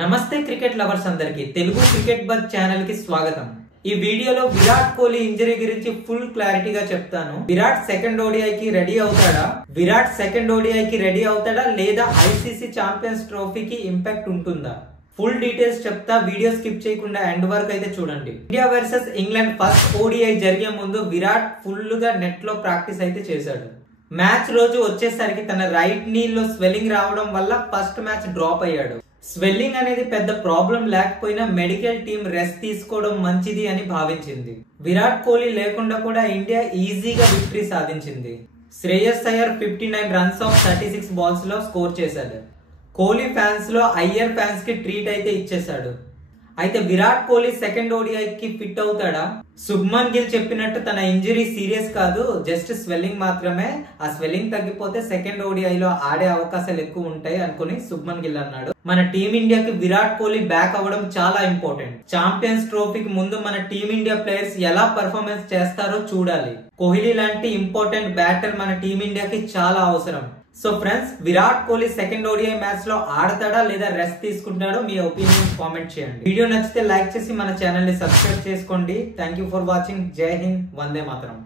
నమస్తే cricket lovers అందరికి Telugu cricket buzz channel కి స్వాగతం। ఈ వీడియోలో విరాట్ కోహ్లీ ఇంజరీ గురించి ఫుల్ క్లారిటీగా చెప్తాను। విరాట్ సెకండ్ ఓడిఐ కి రెడీ అవుతాడా లేదా ఐసీసీ ఛాంపియన్స్ ట్రోఫీకి ఇంపాక్ట్ ఉంటుందా? ఫుల్ డీటెయిల్స్ చెప్తా, వీడియో స్కిప్ చేయకుండా ఎండ్ వరకు అయితే చూడండి। India versus England first ODI జరిగే ముందు విరాట్ ఫుల్ గా నెట్ లో ప్రాక్టీస్ అయితే చేశాడు। మ్యాచ్ రోజు వచ్చేసరికి తన రైట్ నీ లో స్వెల్లింగ్ రావడం వల్ల ఫస్ట్ మ్యాచ్ డ్రాప్ అయ్యాడు। స్వెల్లింగ్ అనేది పెద్ద ప్రాబ్లం లేకపోయినా మెడికల్ టీమ్ రెస్ట్ తీసుకోవడం మంచిది అని భావించింది। విరాట్ కోహ్లీ లేకుండా కూడా ఇండియా ఈజీగా విక్టరీ సాధించింది। Shreyas Iyer 59 runs of 36 balls లో స్కోర్ చేశాడు। కోహ్లీ ఫ్యాన్స్ లో అయ్యర్ ఫ్యాన్స్ కి ట్రీట్ అయితే ఇచ్చేశాడు। అయితే విరాట్ కోహ్లీ సెకండ్ ఓడిఐ కి ఫిట్ అవుతాడా? శుభ్మన్ గిల్ చెప్పినట్టు తన ఇంజరీ సీరియస్ కాదు, జస్ట్ స్వెల్లింగ్ మాత్రమే। ఆ స్వెల్లింగ్ తగ్గిపోతే సెకండ్ ఓడిఐ లో ఆడే అవకాశాలు ఎక్కువ ఉంటాయి అనుకుని శుభ్మన్ గిల్ అన్నాడు। మన టీమిండియాకి విరాట్ కోహ్లీ బ్యాక్ అవ్వడం చాలా ఇంపార్టెంట్। ఛాంపియన్స్ ట్రోఫీకి ముందు మన టీమిండియా ప్లేయర్స్ ఎలా పర్ఫార్మెన్స్ చేస్తారో చూడాలి। కోహ్లీ లాంటి ఇంపార్టెంట్ బ్యాటర్ మన టీమిండియాకి చాలా అవసరం। So friends, Virat Kohli second ODI match లో ఆడతాడా లేదా రెస్ట్ తీసుకుంటాడో మీ ఒపీనియన్ కామెంట్ చేయండి। వీడియో నచ్చితే లైక్ చేసి మన ఛానల్ ని సబ్స్క్రైబ్ చేసుకోండి। Thank you for watching. జై హింద్, వందే మాతరం।